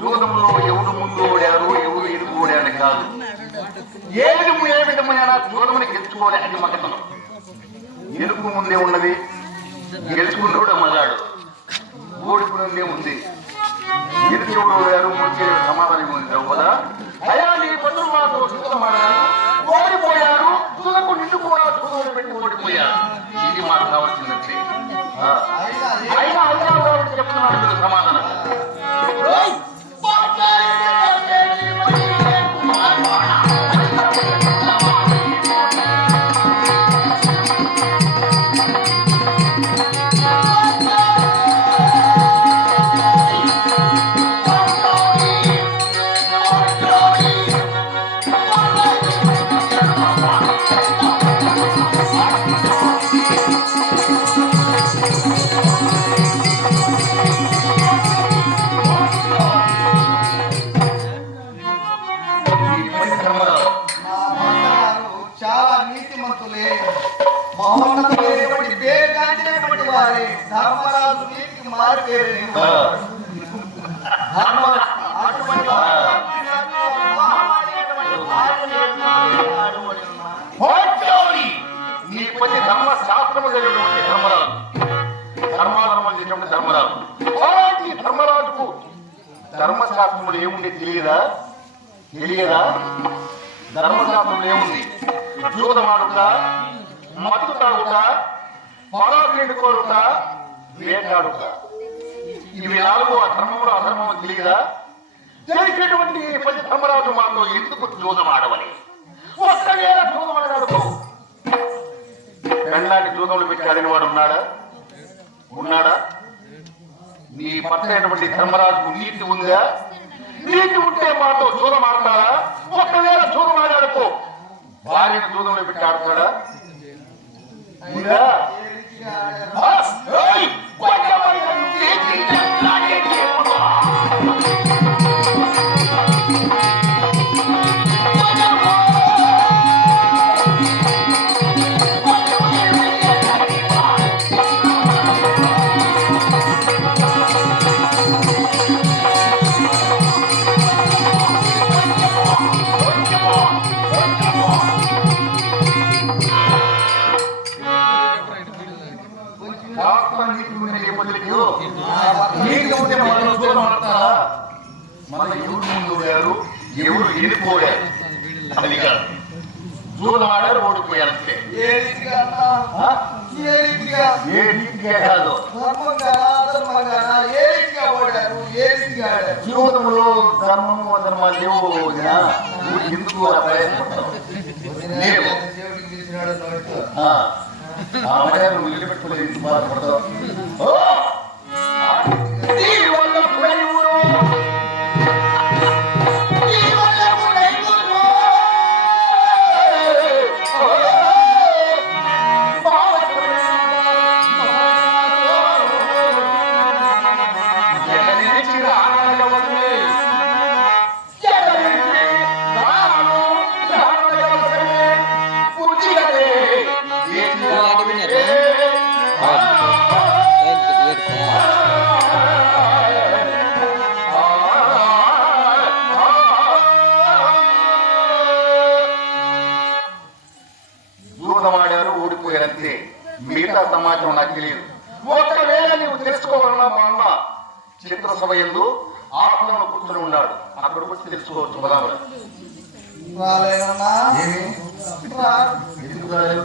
జూదంలో ఎవరు ముందు ఓడారు ఎవరు ఎదుగు ఓడారని కాదు, ఏ విధమైన జూదముని గెలుచుకోవాలి అది మగతనం. ఎరుపు ముందే ఉన్నది, గెలుచుకున్నాడు మగాడు, ఓడిపోయిందే ఉంది. ఎదుగు ఎవరు ఓడారు ముందు సమాధానం ఉంది కదా. అయా నీ పనులు మాకు జూదమాడారు, ఓడిపోయారు, జూదకు నిండు కూడా జూదం పెట్టి ఓడిపోయారు. ఇది మాకు కావాల్సిందంటే అయినా కాబట్టి చెప్తున్నాడు సమాధానం. చాలా నీతిమంతులే, మహోన్నతులైనటువంటి పేరుగాంచినటువంటి వారే. ధర్మరాజు నీతికి మారు పేరు. నీ పది ధర్మశాస్త్రము జరిగినటువంటి ధర్మరాజు, ధర్మాధర్మం చేసినటువంటి ధర్మరాజు. ధర్మరాజుకు ధర్మశాస్త్రములు ఏముంది తెలియదా? ధర్మశాస్త్రంలో ఏముంది? జూదమాడుట, మత్తు తాగుట, పరాకుని కోరుట, వేటాడుట, ఇవి నాలుగు ఆ ధర్మంలో అధర్మం తెలియదా? తెలిసినటువంటి పది ధర్మరాజు మాతో ఎందుకు జూదమాడవని? ఒక్కవేళ జూదమాడాడుకో పెళ్ళాన్ని జూదంలో పెట్టి ఆడిన వాడు ఉన్నాడా? నీ పట్టైనటువంటి ధర్మరాజుకు నీతి ఉందా? నీతి ఉంటే మాతో జూదం ఆడతాడా? ఒక్కవేళ జూదం ఆడాడుకో భార్యను జూదంలో పెట్టి ఆడతాడా? మన ఎవరు ముందు ఓడారు, ఎవరు ఎదుర్కోడారు అది కాదు. జూదం ఆడారు, ఓడిపోయారు అంతే. ఏ రీతిగా కాదు, జూదంలో ధర్మము అధర్మాలు లేవు. ఎందుకు ఆ ప్రయత్నపడతావు? నువ్వు ఇల్లు పెట్టుకోలేదు, బాధపడతావు. జూదమాడారు, ఓడిపోయారంతే. మిగతా సమాచారం నాకు తెలియదు. ఒకవేళ నీవు తెలుసుకోవాలన్నా మా అన్న చిత్రసభ ఎందు ఆత్మను కూర్చొని ఉన్నాడు, అక్కడికి వచ్చి తెలుసుకోవచ్చు. బదాము ఎందుకు రాలేదు?